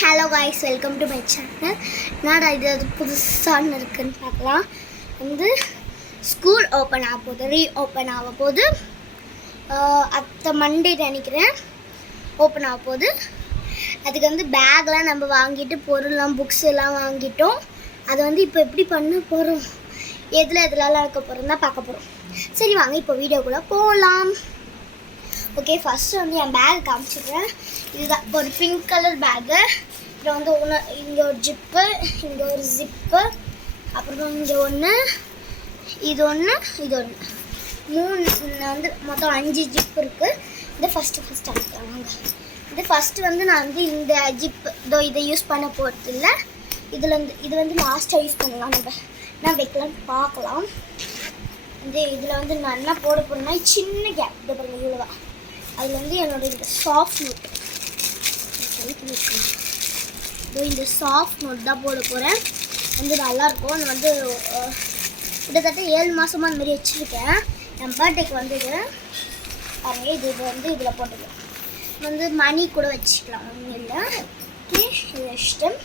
Hello guys, welcome to my channel. என்னடா இது புதுசாக இருக்குன்னு பார்க்கலாம். வந்து ஸ்கூல் ஓப்பன் ஆக போகுது, ரீஓப்பன் ஆக போகுது. அத்த மண்டே நினைக்கிறேன் ஓப்பன் ஆக போகுது. அதுக்கு வந்து பேக்லாம் நம்ம வாங்கிட்டு பொருள்லாம் புக்ஸ் எல்லாம் வாங்கிட்டோம். அதை வந்து இப்போ எப்படி பண்ண போகிறோம், எதுலலாம் இருக்க போகிறோம் தான் பார்க்க போகிறோம். சரி வாங்க இப்போ வீடியோக்குள்ளே போகலாம். ஓகே, ஃபஸ்ட்டு வந்து என் பேக் காமிச்சிடுறேன். இதுதான் ஒரு பிங்க் கலர் பேக்கு. இதில் வந்து இங்கே ஒரு ஜிப்பு, இங்கே ஒரு ஜிப்பு, அப்புறம் இங்கே ஒன்று, இது ஒன்று, இது ஒன்று, மூணு வந்து மொத்தம் 5 ஜிப்பு இருக்குது. இது ஃபஸ்ட்டு அனுப்பலாம் வாங்க. இது ஃபஸ்ட்டு வந்து நான் வந்து இந்த ஜிப்பு இதை யூஸ் பண்ண போகிறது இல்லை. இது வந்து லாஸ்ட்டாக யூஸ் பண்ணலாம். நான் வைக்கலான்னு பார்க்கலாம். இதில் வந்து நான் என்ன போட போகிறேன்னா சின்ன கேப் இதை பாருங்க, இவ்வளோதான். அதில் வந்து என்னோட இந்த சாஃப்ட் நோட், இந்த சாஃப்ட் நோட் தான் போட போகிறேன். வந்து நல்லாயிருக்கும். அது வந்து கிட்டத்தட்ட 7 மாதமாக அந்த மாதிரி வச்சுருக்கேன். என் பர்த்டேக்கு வந்து இது பாருங்க, இது வந்து இதில் போட்டுக்கலாம். வந்து மணி கூட வச்சுக்கலாம், ஒன்றும் இல்லை. ஓகே, இது இஷ்டம்.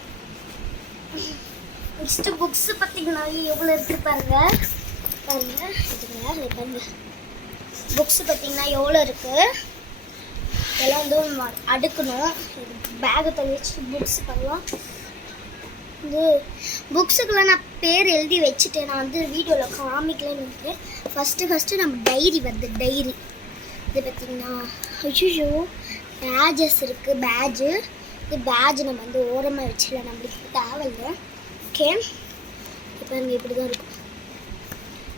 நெக்ஸ்ட்டு புக்ஸு பார்த்திங்கன்னா எவ்வளோ இருக்குது பாருங்கள். இதுங்க பாருங்க, புக்ஸு பார்த்திங்கன்னா எவ்வளோ இருக்குது. இதெல்லாம் வந்து அடுக்கணும். பேகை துவைச்சி புக்ஸு பண்ணலாம். இது புக்ஸுக்கெல்லாம் நான் பேர் எழுதி வச்சுட்டேன். நான் வந்து வீடியோவில் காமிக்கலன்னு நினைக்கிறேன். ஃபஸ்ட்டு நம்ம டைரி வருது. டைரி இது பார்த்திங்கன்னா ஐயோ பேஜஸ் இருக்குது. பேட்ஜு நம்ம வந்து ஓரமாக வச்சிடலாம், நம்மளுக்கு தேவையில்லை. ஓகே, இப்போ எனக்கு இப்படி தான் இருக்கும்.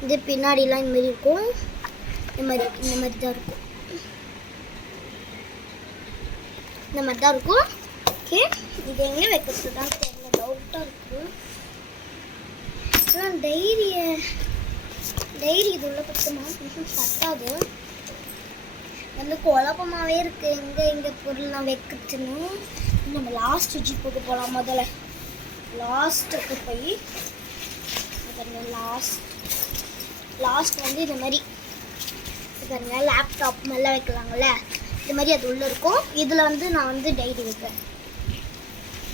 இது பின்னாடிலாம் இந்த மாதிரி இருக்கும். இந்த மாதிரி தான் இருக்கும். இந்த மாதிரி தான் இருக்கும். ஓகே, இது எங்கே வைக்கிறது தான் தெரியல, டவுட்டாக இருக்குது. ஆனால் டைரி இது உள்ள பக்கமா பத்தாது, வந்து குழப்பமாகவே இருக்குது. எங்கே பொருள்லாம் வைக்கிறதுன்னு. நம்ம லாஸ்ட் ஜிப்புக்கு போகலாம். முதல்ல லாஸ்ட்டுக்கு போய் லாஸ்ட் வந்து இந்த மாதிரி பாருங்க, லேப்டாப் மேலே வைக்கலாங்கள்ல, இது மாதிரி அது உள்ளே இருக்கும். இதில் வந்து நான் வந்து டைரி வைப்பேன்.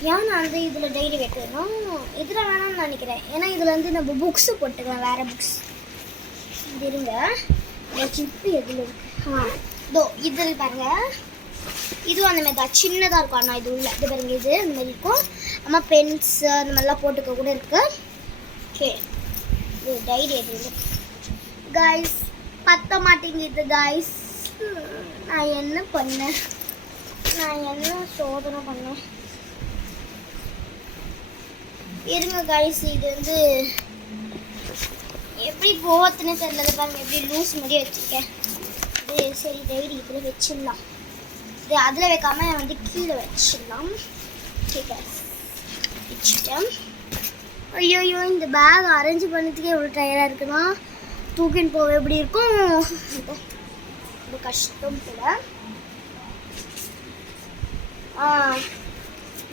ஏன் நான் வந்து இதில் டைரி வைக்கிறேன்னா இதில் வேணாம்னு நினைக்கிறேன். ஏன்னா இதில் வந்து நம்ம புக்ஸு போட்டுக்கலாம், வேறு புக்ஸ். இருங்க, ஜிப்பு எதில் இருக்குது? இதில் பாருங்கள், இதுவும் அந்த மாதிரி தான் சின்னதாக இருக்கும். ஆனால் இது உள்ள இது பாருங்க, இது இந்த மாதிரி இருக்கும். அம்மா பென்ஸு அந்த மாதிரிலாம் போட்டுக்க கூட இருக்குது. ஓகே, இது டைரி எது காய்ஸ் பத்த மாட்டேங்குது காய்ஸ். நான் என்ன பண்ணேன், சோதனை பண்ணேன். இருங்க காய்ஸ், இது வந்து எப்படி போகத்துன்னு தெரியல பாருங்க, எப்படி லூஸ் மாதிரி வச்சுருக்கேன். இது சரி, டைரி இதில் வச்சிடலாம். இது அதில் வைக்காம வந்து கீழே வச்சிடலாம். ஓகே காய்ஸ், வச்சுட்டேன். ஐயோ, இந்த பேக் அரேஞ்ச் பண்ணதுக்கே எவ்வளோ டயர்டாக இருக்குன்னா தூக்கின்னு போக எப்படி இருக்கும், ரொம்ப கஷ்டம் கூட.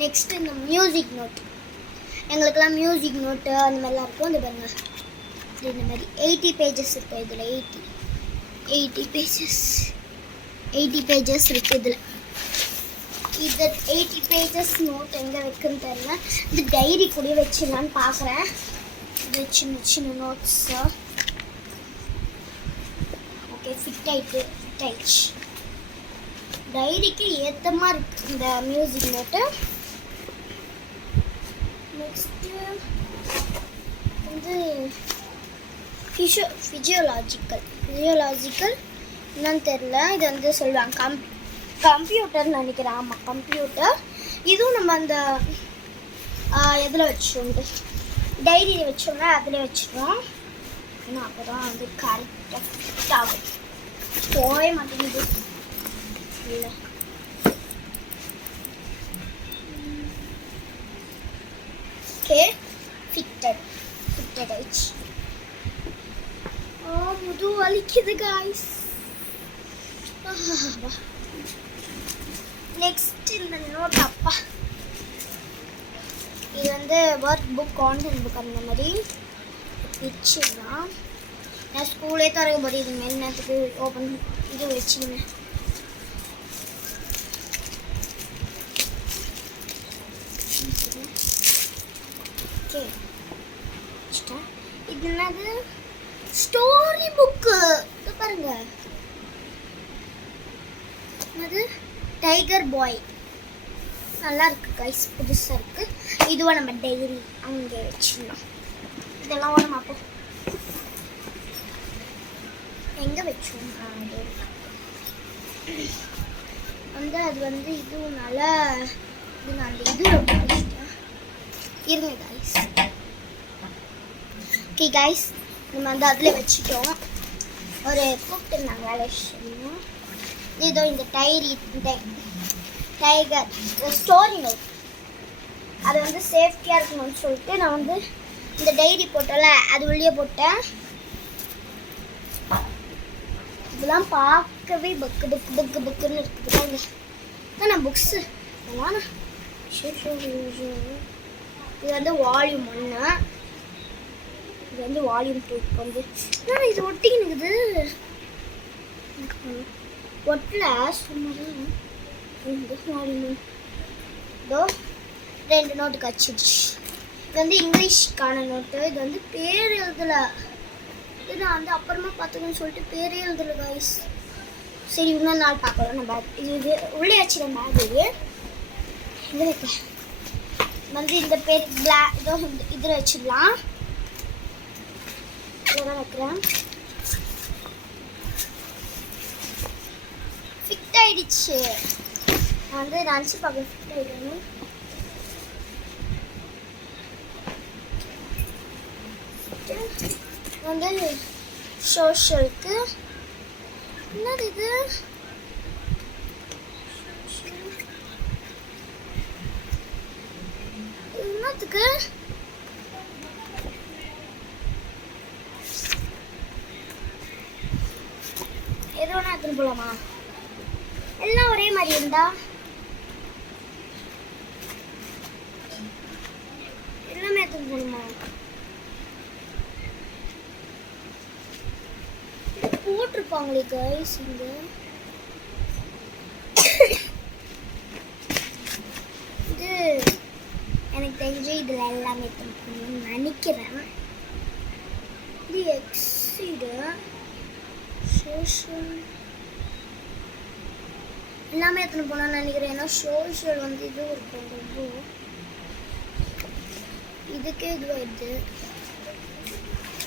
நெக்ஸ்ட்டு இந்த மியூசிக் நோட், எங்களுக்கெல்லாம் மியூசிக் நோட்டு அந்த மாதிரிலாம் இருக்கும். இது பாருங்க, இந்த மாதிரி 80 பேஜஸ் இருக்கும். இதில் 80 பேஜஸ் இருக்குது. இதில் இது 80 பேஜஸ் நோட் எங்கே வைக்குன்னு தெரியல. இது டைரி கூட வச்சிடலான்னு பார்க்குறேன். இது சின்ன நோட்ஸு. ஓகே, ஃபிட் ஆயிடுச்சு. டைரிக்கு ஏற்ற மாதிரி இருக்குது இந்த மியூசிக் நோட்டு. நெக்ஸ்ட்டு வந்து ஃபிசியோலாஜிக்கல் என்னன்னு தெரில. இது வந்து சொல்லுவாங்க கம்ப்யூட்டர்னு நினைக்கிறேன். ஆமாம், கம்ப்யூட்டர். இதுவும் நம்ம அந்த எதில் வச்சுருவோம், டைரியில் வச்சோம்னா அதில் வச்சுருவோம். ஆனால் அப்போ தான் வந்து கரெக்டாக ஃபிட் ஆகும். போய மாட்டேங்குது இல்லை. ஓகே, ஃபிட்டட் ஆயிடுச்சு. முது வலிக்குது காய்ஸ். நெக்ஸ்ட் இந்த நோட், அப்பா இது வந்து ஒர்க் புக், கான்டென்ட் புக் அந்த மாதிரி வச்சுக்கலாம். நான் ஸ்கூலே திறக்க போது இது மேல் நேரத்துக்கு ஓப்பன் இது வச்சுக்கினேன். இது என்னது ஸ்டோரி புக்கு பாருங்க. அது டைகர் பாய் நல்லா இருக்கு கைஸ், புதுசாக இருக்கு. இதுவா நம்ம டைரி அங்கே வச்சிடலாம். இதெல்லாம் நம்ம அப்போ எங்கே வச்சோம் அது வந்து இதுவும் நல்லா இது நான் அந்த இது ரொம்ப பிடிச்சிட்டேன். இருங்க கைஸ். ஓகே கைஸ், நம்ம வந்து அதில் வச்சுட்டோம். ஒரு கூப்பிட்டுருந்தாங்க வேலை செய்யணும். இதோ இந்த டைகர் ஸ்டோரி நோட் அது வந்து சேஃப்டியாக இருக்கணும்னு சொல்லிட்டு நான் வந்து இந்த டைரி போட்டோம்ல அது உள்ளே போட்டேன். இதெல்லாம் பார்க்கவே பக்கு பக்கு பக்கு பக்குன்னு இருக்குது. நான் புக்ஸு இதெல்லாம் இது வந்து வால்யூம் 1, இது வந்து வால்யூம் 2 வந்து இது ஒட்டிக்கினுக்குது. ஒட்டல சும்மா வால்யூம் இதோ 2 நோட்டு கச்சிடுச்சு. இது வந்து இங்கிலீஷ்க்கான நோட்டு. இது வந்து பேர் எழுதலை. இது நான் வந்து அப்புறமா பார்த்துக்கணும்னு சொல்லிட்டு பேரே எழுதலை கைஸ். சரி இன்னொரு நாள் பார்க்கலாம். நம்ம இது உள்ளே வச்சிடும் பேக். இது வைக்க வந்து இந்த பேர் பிளாக் இதோ இதில் வச்சிடலாம். இதெல்லாம் வைக்கிறேன். ஃபிட் ஆயிடுச்சு. நான் வந்து நினச்சி பார்க்க ஃபிட் ஆகிடணும். வந்து சோஷியலுக்கு என்னது இது என்னத்துக்கு எது ஒன்றா எடுத்துன்னு போகலாமா? எல்லாம் ஒரே மாதிரி இருந்தா எல்லாமே எடுத்துன்னு போகணுமா? போட்டிருப்பாங்களே கைஸ் இங்க. இது எனக்கு தெரிஞ்சு இதில் எல்லாமே எடுத்துன்னு நினைக்கிறேன். இது எக்ஸிடு சோஷியல் எல்லாமே எடுத்துன்னு போனான்னு நினைக்கிறேன். ஏன்னா சோஷியல் வந்து இதுவும் இருக்கும் ரொம்ப. இதுக்கே இதுவாக இது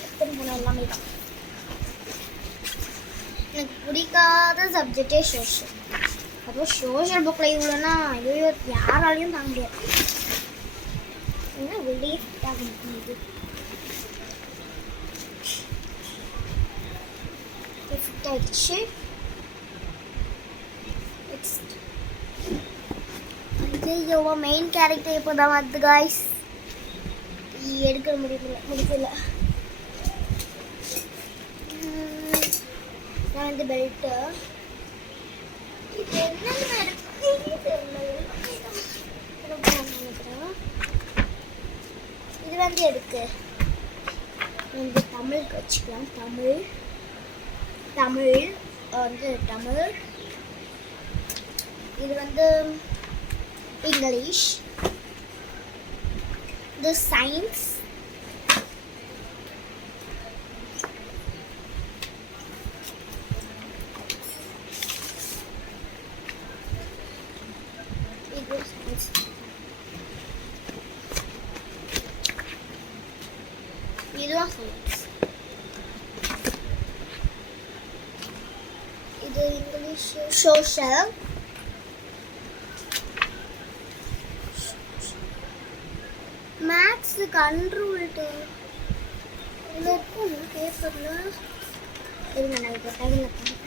எடுத்துன்னு போனால் எல்லாமே தான். எனக்கு பிடிக்காத சப்ஜெக்டே சோஷியல். அதுவும் சோஷியல் புக்கில் இவ்வளோனா ஐயோ யாராலையும் தாங்க முடியாது. என்ன வெளியே ஃபிட்டாக இது ஃபிட் ஆகிடுச்சு. நெக்ஸ்ட் ஐயோ மெயின் கேரக்டர் இப்போ தான் வருது காய்ஸ். எடுக்க முடியல. நான் வந்து பெல்ட்டு இது என்ன இது வந்து எதுக்கு வந்து தமிழுக்கு வச்சுக்கலாம். தமிழ் வந்து தமிழ். இது வந்து இங்கிலீஷ். இது சயின்ஸ். இதுவும் சயின்ஸ். இது இங்கிலீஷ் சோஷியல். மேக்ஸுக்கு அன்ரூல்டு இதில் இருக்கும் பேப்பரில். இருங்க நான் இப்போ டைமில் பண்ணுறேன்.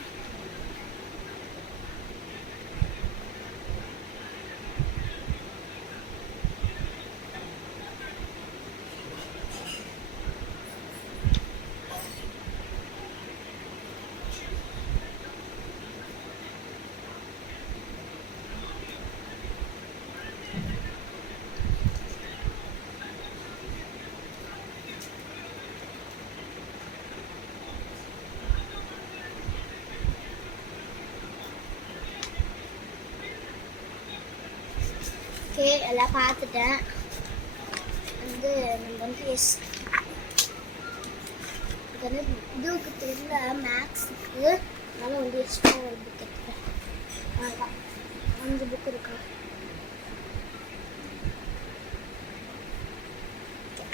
ஓகே எல்லாம் பார்த்துட்டேன். வந்து நம்ம வந்து இதுவுக்கு தெரியல மேக்ஸுக்கு, அதனால வந்து எக்ஸ்ட்ரா ஒரு புக் எடுத்துக்கிறேன். அதான் 5 புக் இருக்கா,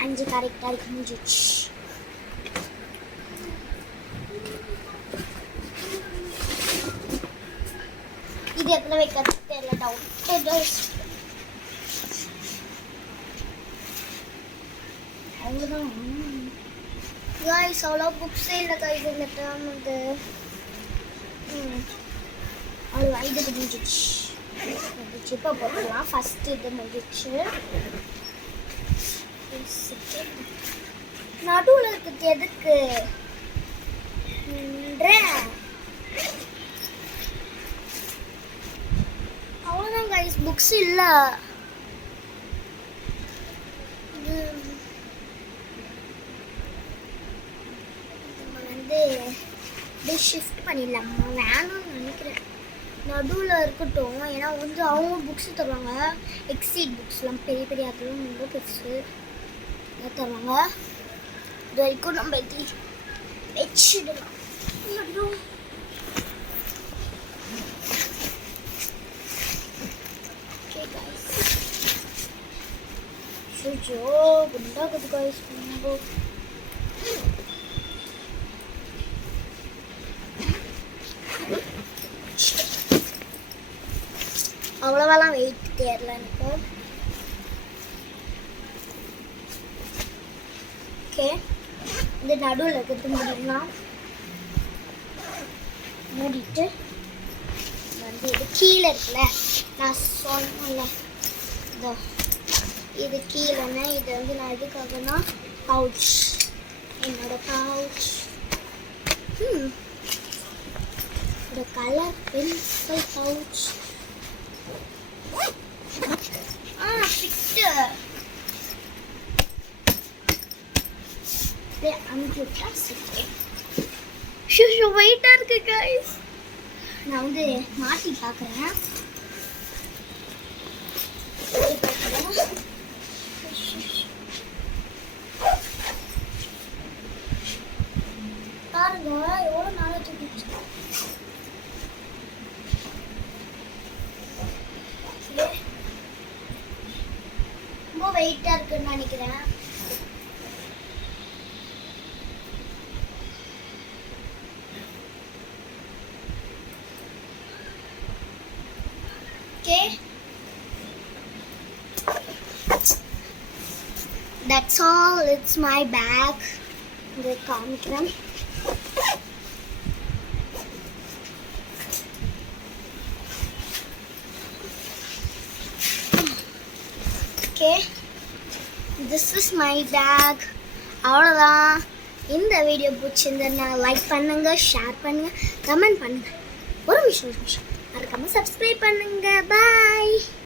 5 கரெக்டாக இருக்கு, முடிஞ்சிச்சு. இது எத்தனை வைக்கிறது தெரியல, டவுட். அவ்வளோதான் காய்ஸ், அவ்வளோ புக்ஸே இல்லை காய்ஸ் இந்த டேர்ம் வந்து. அவ்வளோ இதுக்கு முடிஞ்சிச்சு. இப்போ போட்டுடலாம். ஃபஸ்ட்டு இது முடிஞ்சிச்சு. நடுவில் இருக்கிறது எதுக்கு? அவ்வளோதான் காய்ஸ், புக்ஸ் இல்லை. இது ஷிஃப்ட் பண்ணிடலாமா? வேணும்னு நினைக்கிறேன். நடுவில் இருக்கட்டும், ஏன்னா வந்து அவங்க புக்ஸு தருவாங்க. எக்ஸீட் புக்ஸ்லாம் பெரிய பெரிய அதெல்லாம் ரொம்ப பெருசு தருவாங்க. இது வரைக்கும் நம்ம வச்சிடலாம். குண்டாக்குது காய்ஸ் ரொம்ப. அவ்வளோவெல்லாம் வெயிட் தெரியல எனக்கு. ஓகே, இந்த நடுவில் இருக்கிறது முடியலாம். மூடிட்டு வந்து இது கீழே இருக்குல்ல, நான் சொன்னேன்ல, இதோ இது கீழேன்னா இது வந்து நான் எதுக்காகனா பவுச், என்னோட பவுச். இந்த colour pencil pouch. Fit அனுப்பிவிட்டா chicken. வெயிட்டாக இருக்கு கைஸ். நான் வந்து மாட்டி பார்க்குறேன். பாருங்க எவ்வளோ நாளாக தூக்கிச்சு. ரொம்ப வெயிட்டாக இருக்குன்னு நினைக்கிறேன். Okay, that's all. It's my bag. இந்த காமிக்கிறேன். Okay, this is my bag. அவ்வளோதான். இந்த வீடியோ பிடிச்சிருந்தா லைக் பண்ணுங்க, ஷேர் பண்ணுங்க, கமெண்ட் பண்ணுங்க. ஒரு விஷயம் மறக்காம சப்ஸ்கிரைப் பண்ணுங்க. பாய்.